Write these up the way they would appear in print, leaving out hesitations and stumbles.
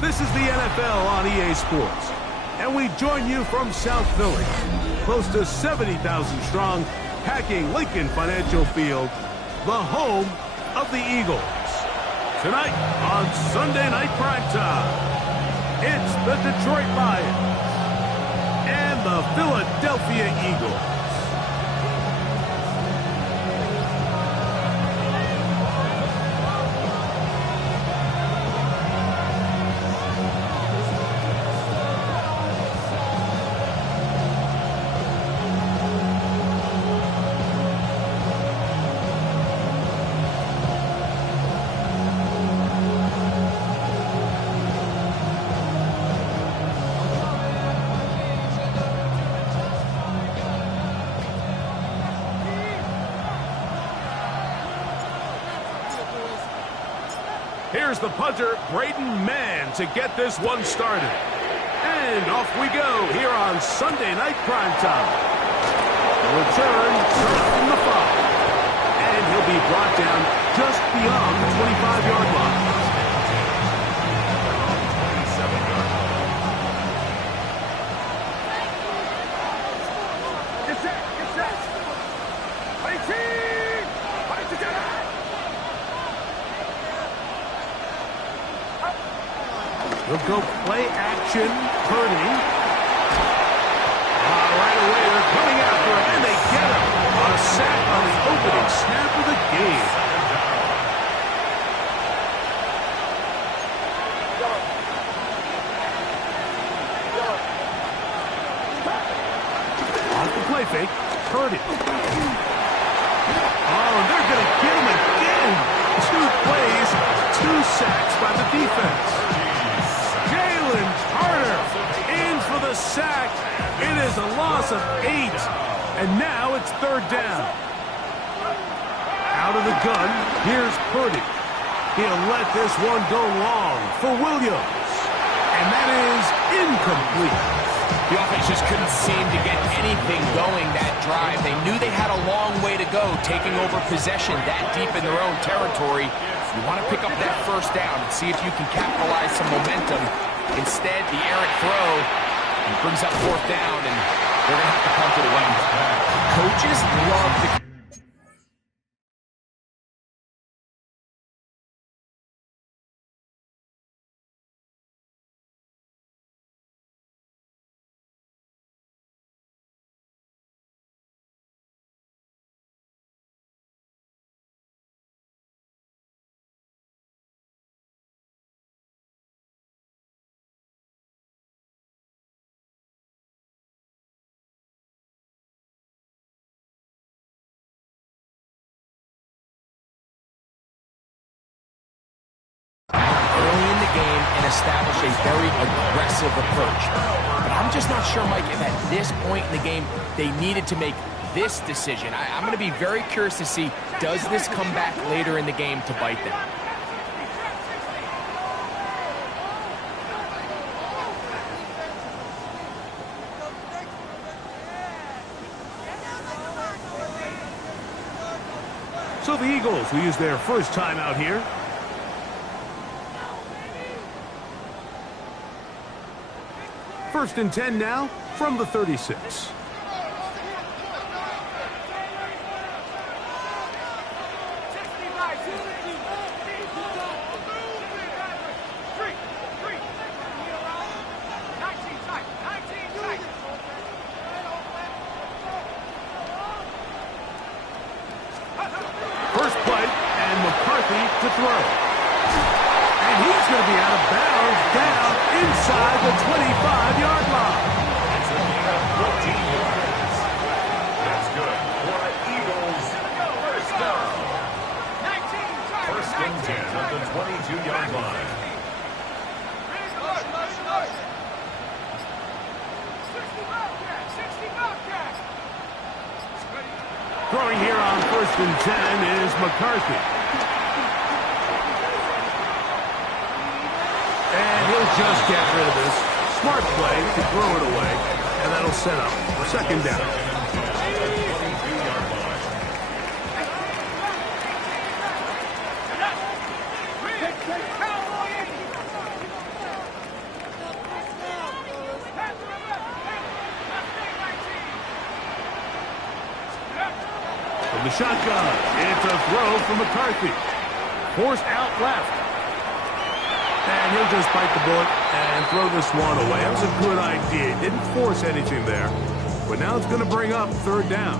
This is the NFL on EA Sports, and we join you from South Philly, close to 70,000 strong, packing Lincoln Financial Field, the home of the Eagles. Tonight on Sunday Night Primetime, it's the Detroit Lions and the Philadelphia Eagles. Here's the punter, Braden Mann, to get this one started. And off we go here on Sunday Night Primetime. Return from the 5. And he'll be brought down just beyond the 25-yard line. Get set, get set. Fight team! Fight together! He'll go play action, Purdy. Right away, they're coming after him, and they get him. A sack on the opening snap of the game. Off the play fake, Purdy. Oh, and they're going to get him again. 2 plays, 2 sacks by the defense. Carter in for the sack. It is a loss of 8. And now it's 3rd down. Out of the gun, here's Purdy. He'll let this one go long for Williams. And that is incomplete. The offense just couldn't seem to get anything going that drive. They knew they had a long way to go, taking over possession that deep in their own territory. You want to pick up that 1st down and see if you can capitalize some momentum. Instead, the errant throw brings up 4th down, and they're going to have to punt it away. Coaches love the... establish a very aggressive approach. But I'm just not sure, Mike, if at this point in the game they needed to make this decision. I'm going to be very curious to see, does this come back later in the game to bite them? So the Eagles will use their first time out here. First and 10 now from the 36. First play, and McCarthy to throw. And he's going to be out of bounds down inside the 25-yard line. It's a gain of 14 yards. That's good for the Eagles. First down. First and 10 at the 22-yard line. Throwing here on first and 10 is McCarthy. And he'll just get rid of this. Smart play to throw it away, and that'll set up for 2nd down. from the shotgun. It's a throw from McCarthy. Forced out left. And he'll just bite the bullet and throw this one away. That was a good idea. Didn't force anything there. But now it's going to bring up third down.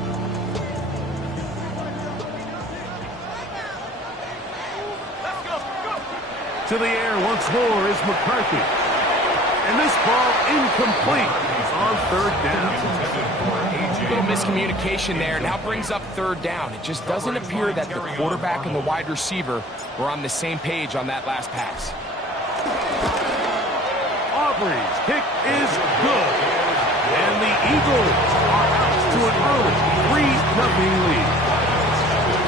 To the air once more is McCarthy. And this ball incomplete on third down. A little miscommunication there. Now brings up third down. It just doesn't appear that the quarterback and the wide receiver were on the same page on that last pass. Aubrey's kick is good. And the Eagles are out to an early 3-0 lead.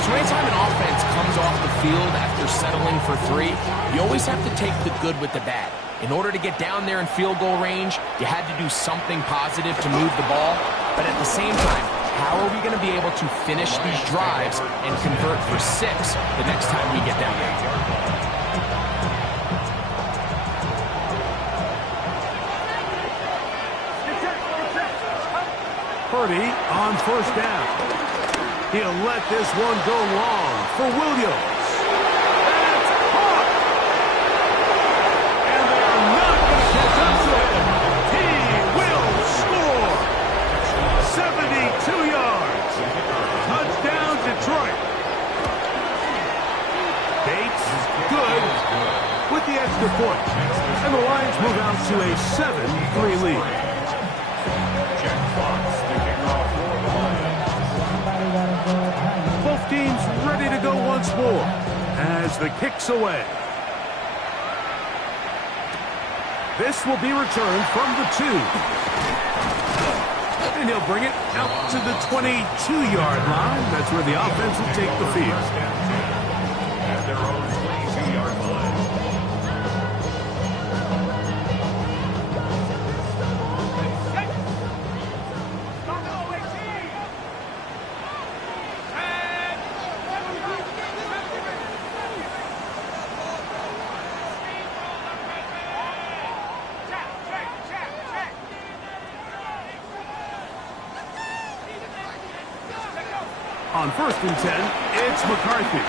So anytime an offense comes off the field after settling for 3, you always have to take the good with the bad. In order to get down there in field goal range, you had to do something positive to move the ball. But at the same time, how are we going to be able to finish these drives and convert for 6 the next time we get down there? Purdy on first down. He'll let this one go long for Williams. That's caught. And they're not going to catch up to him. He will score. 72 yards. Touchdown, Detroit. Bates is good with the extra point. And the Lions move out to a 7-3 lead. Both teams ready to go once more as the kick's away. This will be returned from the 2. And he'll bring it out to the 22-yard line. That's where the offense will take the field. At their own 22-yard line. On 1st and 10, it's McCarthy.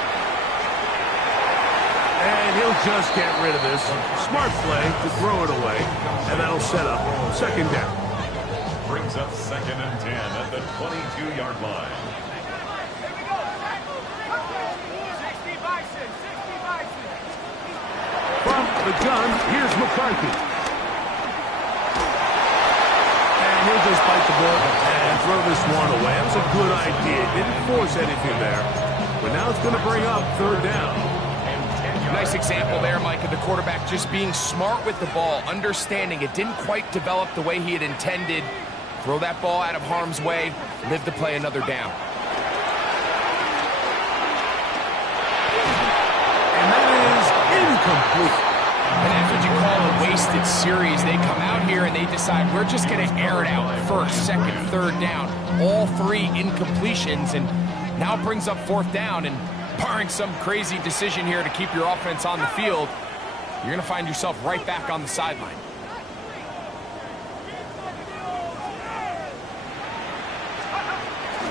And he'll just get rid of this. Smart play to throw it away. And that'll set up 2nd down. Brings up 2nd and 10 at the 22-yard line. From the gun, here's McCarthy. And he'll just bite the bullet and throw this one away. That was a good idea. Didn't force anything there. But now it's going to bring up 3rd down. Nice example there, Mike, of the quarterback just being smart with the ball, understanding it didn't quite develop the way he had intended. Throw that ball out of harm's way, live to play another down. And that is incomplete. And that's what you call a wasted series. They come out here and they decide we're just going to air it out. 1st, 2nd, 3rd down. All 3 incompletions, and now it brings up 4th down. And barring some crazy decision here to keep your offense on the field, you're going to find yourself right back on the sideline.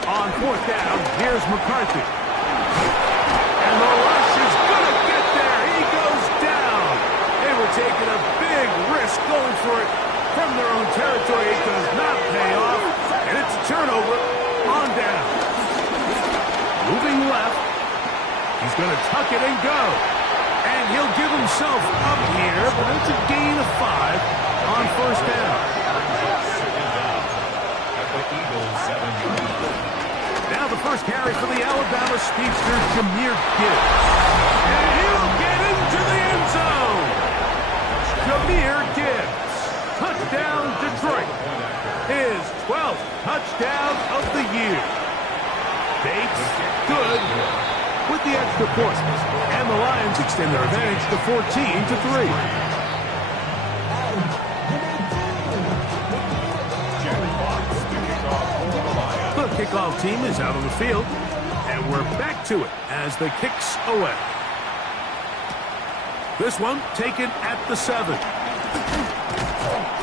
On 4th down, here's McCarthy. And the rush is going to get there. He goes down. They were taking a big risk going for it from their own territory. It does not pay off. And it's a turnover on down. Moving left. He's going to tuck it and go. And he'll give himself up here, but it's a gain of 5 on 1st down. Now the first carry for the Alabama speedster, Jahmyr Gibbs. And he'll get into the end zone. Jahmyr Gibbs. Touchdown, Detroit. His 12th touchdown of the year. Bates, good, with the extra point. And the Lions extend their advantage to 14-3. The kickoff team is out on the field, and we're back to it as the kick's away. This one taken at the 7.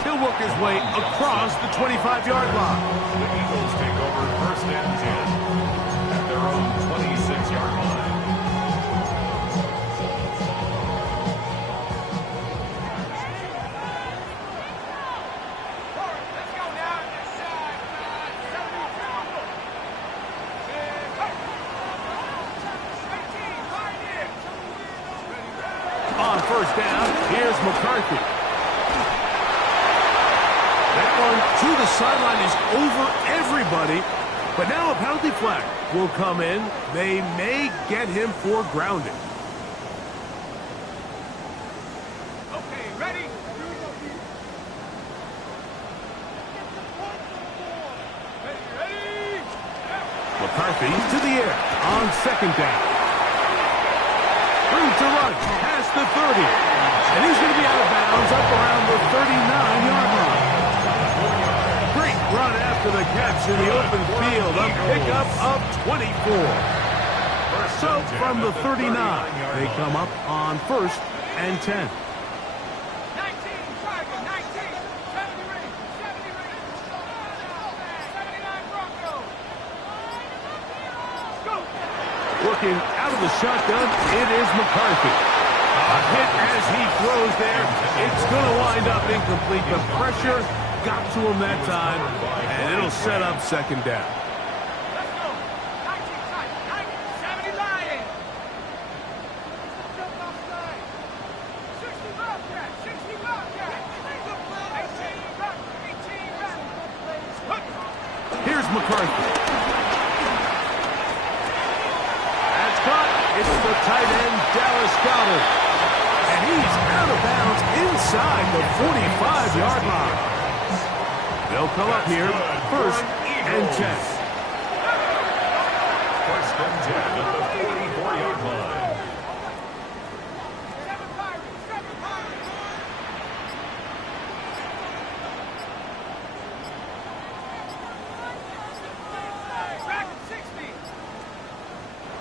He'll work his way across the 25-yard line. The Eagles take over 1st and 10 at their their own 26-yard line. On first down, here's McCarthy. That one to the sideline is over everybody, but now a penalty flag will come in. They may get him for grounding. Okay, ready? Ready? McCarthy to the air on second down. Room to run past the 30. And he's going to be out of bounds up around the 39-yard line. Great run after the catch in the open field. A pickup of 24. So from the 39, they come up on first and 10. 19, Tiger, 19, 70 ring, 79 Broncos. Go! Looking out of the shotgun, it is McCarthy. A hit as he throws there. It's going to wind up incomplete. The pressure got to him that time, and it'll set up second down. Let's go. 19, Tiger, 90, 70 Lions. 60 Bobcat, 60 Bobcat. 18 Here's McCarthy. That's caught. It's the tight end, Dallas Goedert. And he's out of bounds inside the 45-yard line. They'll come up here first and 10. First and 10 at the 44-yard line.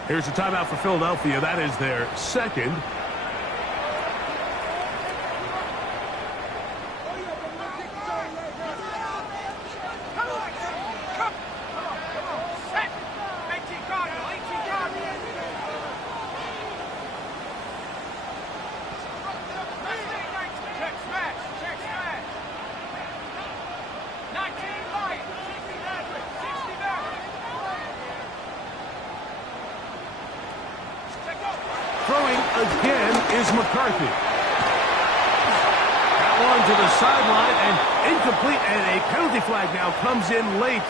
Here's a timeout for Philadelphia. That is their second. Throwing again is McCarthy. That one to the sideline and incomplete, and a penalty flag now comes in late.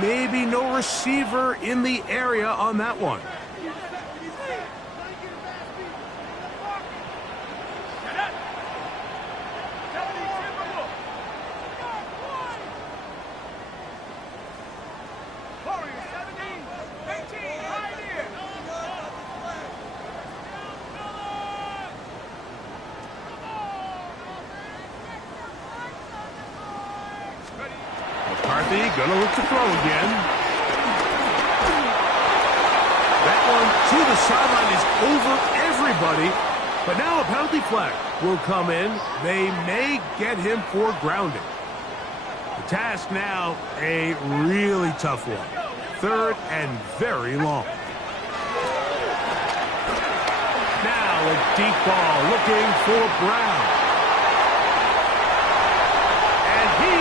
Maybe no receiver in the area on that one. McCarthy gonna look to throw again. That one to the sideline is over everybody, but now a penalty flag will come in. They may get him for grounding. The task now, a really tough one. Third and very long. Now a deep ball looking for Brown. And he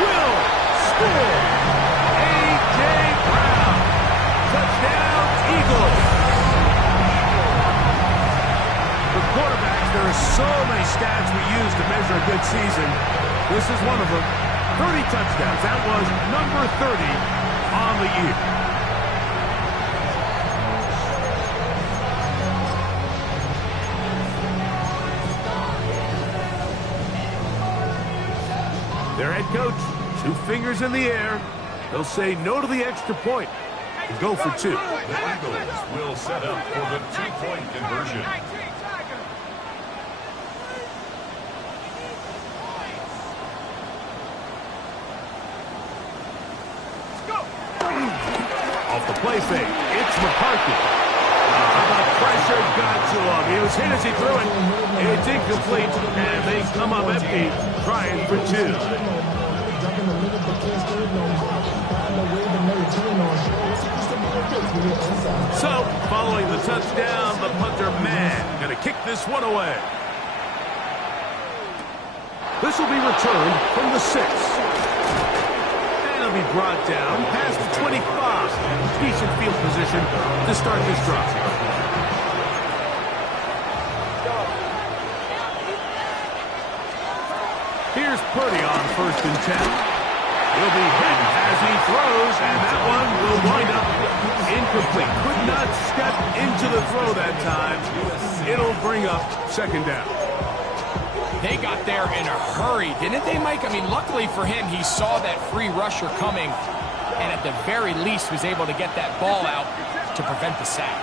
will score. A.J. Brown. Touchdown, Eagles. For quarterbacks, there are so many stats we use to measure a good season. This is one of them. 30 touchdowns. That was number 30 on the year. Their head coach, 2 fingers in the air. They'll say no to the extra point and go for 2. The Eagles will set up for the 2-point conversion. Off the play fake, it's McCarthy. The pressure got to him. He was hit as he threw it. It's incomplete, and they come up empty, trying for 2. So, following the touchdown, the punter man going to kick this one away. This will be returned from the 6. And it'll be brought down past the 25. Decent field position to start this drive. Here's Purdy on 1st and 10. He'll be hit as he throws, and that one will wind up incomplete. Could not step into the throw that time. It'll bring up 2nd down. They got there in a hurry, didn't they, Mike? I mean, luckily for him, he saw that free rusher coming, and at the very least was able to get that ball out to prevent the sack.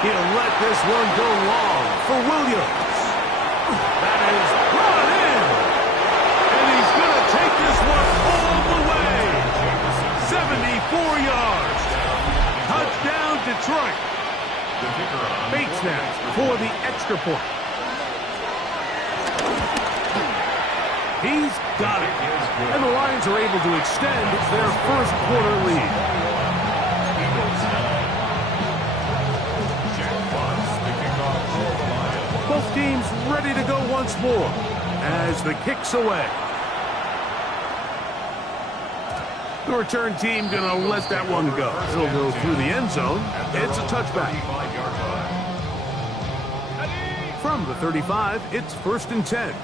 He'll let this one go long for Williams. That is brought in. And he's going to take this one all the way. 74 yards. Touchdown, Detroit. Bates now for the extra point. He's got it. And the Lions are able to extend their 1st quarter lead. Both teams ready to go once more as the kick's away. The return team going to let that one go. It'll go through the end zone. It's a touchback. From the 35, it's 1st and 10.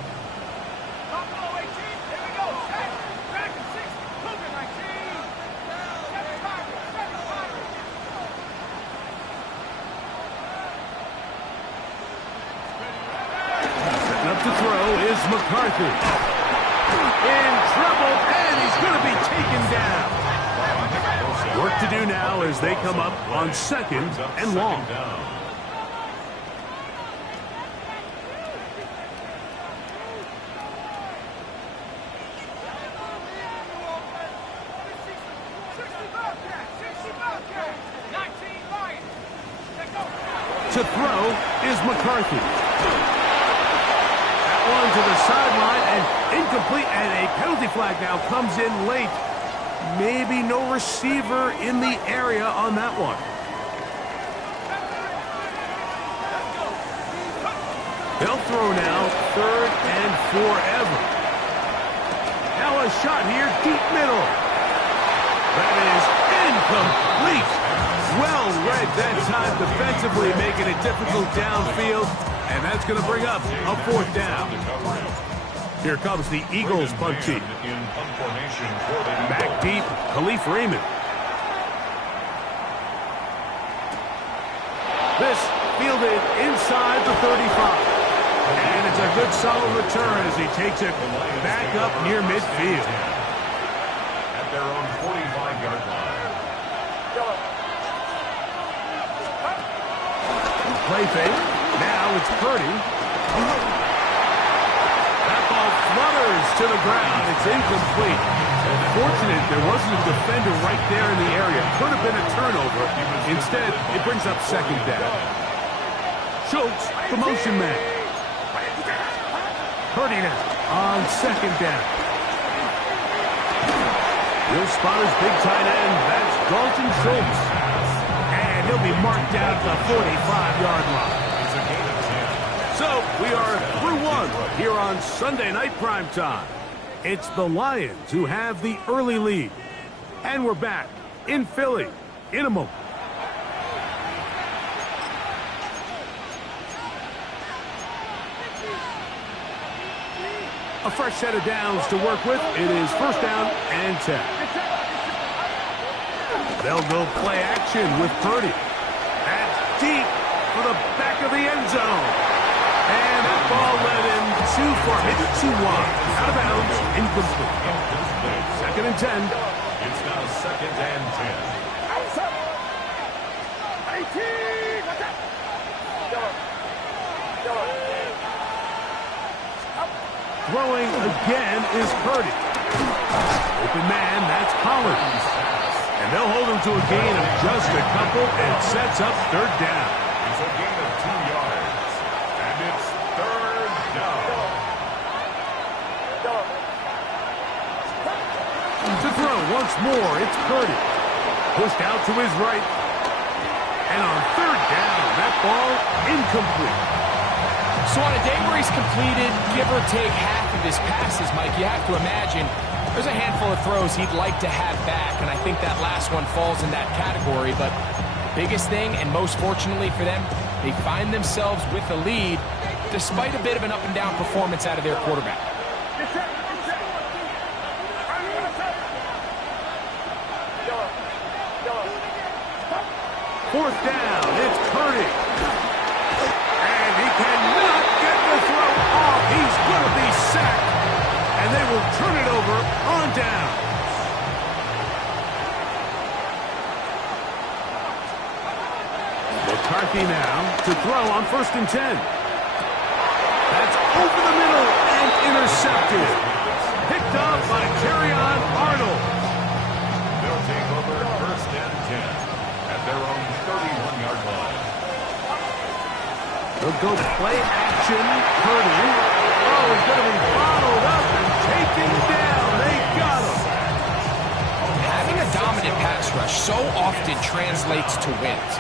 McCarthy in trouble, and he's going to be taken down. Work to do now as they come up on 2nd and long. To throw is McCarthy. One to the sideline and incomplete, and a penalty flag now comes in late. Maybe no receiver in the area on that one. They'll throw now 3rd and forever. Now a shot here, deep middle. That is incomplete. Well read that time defensively, making it difficult downfield. And that's going to bring up a 4th down. Here comes the Eagles punt team. Back deep, Khalif Raymond. This fielded inside the 35. And it's a good solid return as he takes it back up near midfield. At their own 45-yard line. Play fake. Now it's Purdy. That ball flutters to the ground. It's incomplete. Fortunate there wasn't a defender right there in the area. Could have been a turnover. Instead, it brings up 2nd down. Schultz, the motion man. Purdy now on 2nd down. He'll spot his big tight end. That's Dalton Schultz. And he'll be marked down at the 45-yard line. So, we are through one here on Sunday Night Primetime. It's the Lions who have the early lead. And we're back in Philly in a moment. A fresh set of downs to work with. It is 1st down and 10. They'll go play action with Purdy. That's deep for the back of the end zone. And that ball led him too far, maybe too wide. Out of bounds, incomplete. 2nd and 10. It's now 2nd and 10. Throwing again is Purdy. Open man, that's Collins. And they'll hold him to a gain of just a couple and sets up 3rd down. It's a gain of 2 yards. And it's 3rd down. To throw once more, it's Purdy. Pushed out to his right. And on third down, that ball incomplete. So on a day where he's completed, give or take half of his passes, Mike, you have to imagine there's a handful of throws he'd like to have back, and I think that last one falls in that category. But the biggest thing, and most fortunately for them, they find themselves with the lead despite a bit of an up-and-down performance out of their quarterback. Fourth down, it's Purdy. And he cannot get the throw off. He's going to be sacked. And they will turn it over on down. McCarthy now to throw on 1st and 10. That's over the middle and intercepted. Picked up by Terrion Arnold. They'll take over 1st and 10 at their own 31-yard line. They'll go play action. Purdy. Oh, he's going to be followed up and taken down. They got him. Having a dominant pass rush so often translates to wins.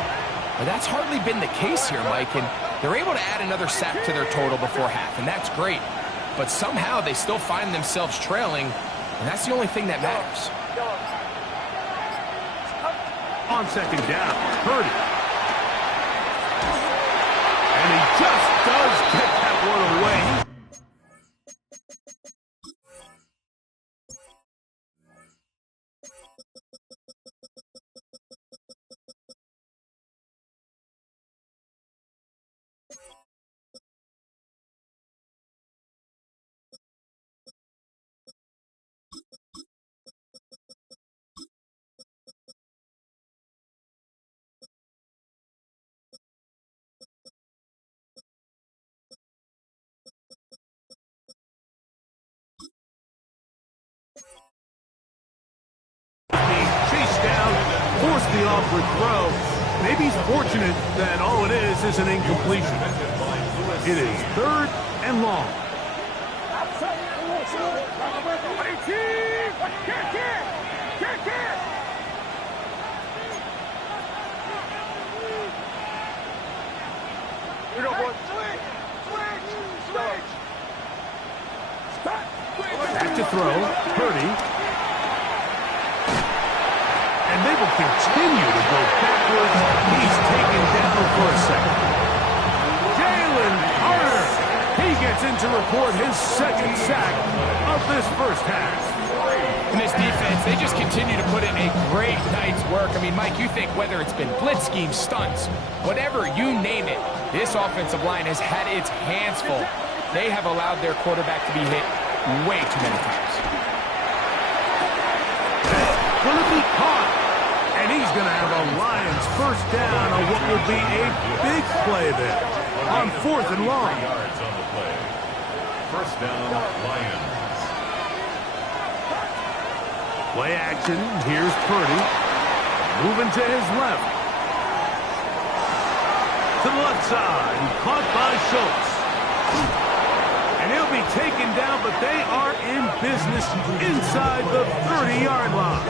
But that's hardly been the case here, Mike, and they're able to add another sack to their total before half, and that's great. But somehow they still find themselves trailing, and that's the only thing that matters. On 2nd down, Purdy. And he just does get that one away. Chased down, forced the awkward throw. Maybe he's fortunate that all it is an incompletion. It is 3rd and long. Back to throw, Purdy. And they will continue to go backwards. He's taken down for a second. Jalen Carter. He gets in to record his 2nd sack of this first half. In this defense, they just continue to put in a great night's work. I mean, Mike, you think whether it's been blitz schemes, stunts, whatever, you name it, this offensive line has had its hands full. They have allowed their quarterback to be hit way too many times. Will it be caught? And he's going to have a Lions 1st down on what will be a big play there on 4th and long. Yards on the play. 1st down, Lions. Play action. Here's Purdy. Moving to his left. To the left side. Caught by Schultz. And he'll be taken down, but they are in business inside the 30-yard line.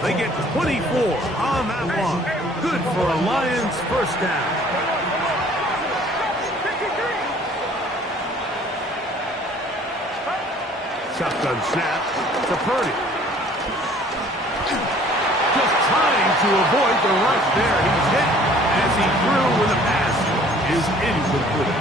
They get 24 on that one. Good for a Lions 1st down. Shotgun snap to Purdy. Just trying to avoid the rush there. He's hit as he threw when the pass is incomplete.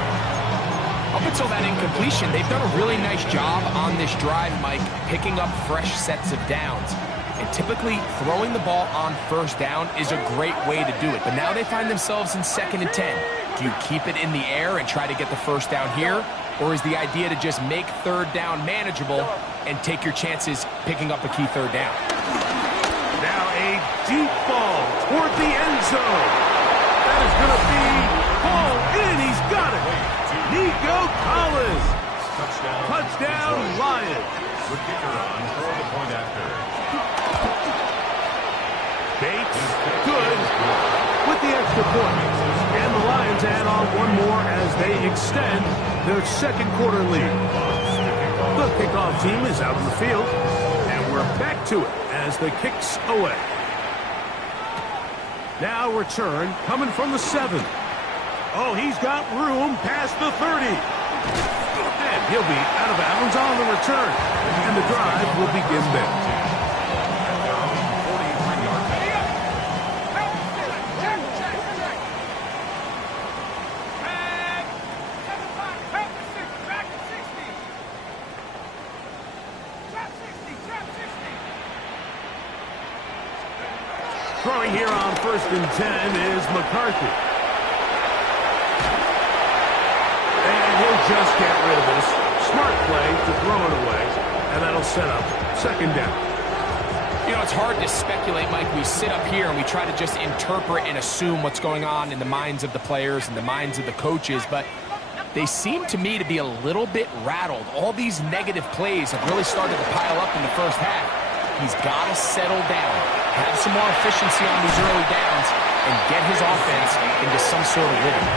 Up until that incompletion, they've done a really nice job on this drive, Mike, picking up fresh sets of downs. And typically, throwing the ball on 1st down is a great way to do it. But now they find themselves in 2nd and 10. Do you keep it in the air and try to get the 1st down here? Or is the idea to just make 3rd down manageable and take your chances picking up a key 3rd down? Now a deep ball toward the end zone. That is going to be ball in. He's got it. Nico Collins. Touchdown, Lions. With kicker on for the point after. Bates, good, with the extra point. And the Lions add on one more as they extend their 2nd quarter lead. The kickoff team is out on the field, and we're back to it as the kick's away. Now return coming from the 7. Oh, he's got room past the 30. And he'll be out of bounds on the return. And the drive will begin there. Throwing here on 1st and 10 is McCarthy. And he'll just get rid of this. Smart play to throw it away. And that'll set up 2nd down. You know, it's hard to speculate, Mike. We sit up here and we try to just interpret and assume what's going on in the minds of the players and the minds of the coaches, but they seem to me to be a little bit rattled. All these negative plays have really started to pile up in the first half. He's got to settle down, have some more efficiency on these early downs, and get his offense into some sort of rhythm.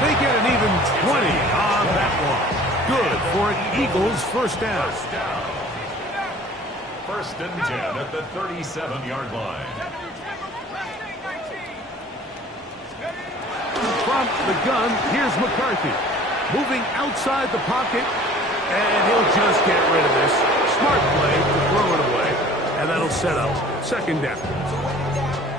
They get an even 20 on that one. Good for an Eagles 1st down. 1st and 10 at the 37-yard line. From the gun, here's McCarthy. Moving outside the pocket, and he'll just get rid of this. Smart play to throw it away, and that'll set up 2nd down.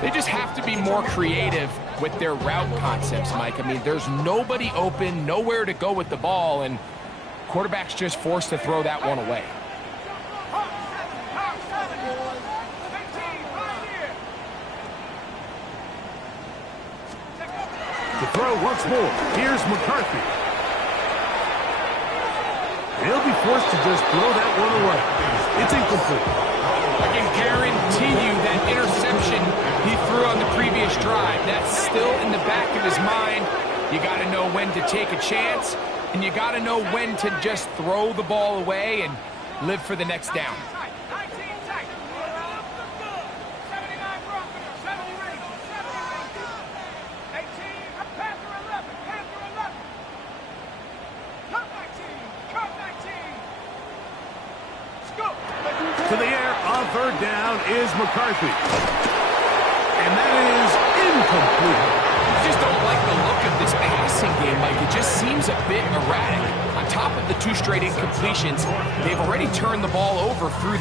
They just have to be more creative with their route concepts, Mike. I mean, there's nobody open, nowhere to go with the ball, and quarterback's just forced to throw that one away. To throw once more, here's McCarthy. He'll be forced to just throw that one away. It's incomplete. I can guarantee you that interception he threw on the previous drive, that's still in the back of his mind. You got to know when to take a chance, and you got to know when to just throw the ball away and live for the next down. To the air on 3rd down is McCarthy. And that is incomplete. Just don't like the look of this passing game, Mike. It just seems a bit erratic. On top of the 2 straight incompletions, they've already turned the ball over through the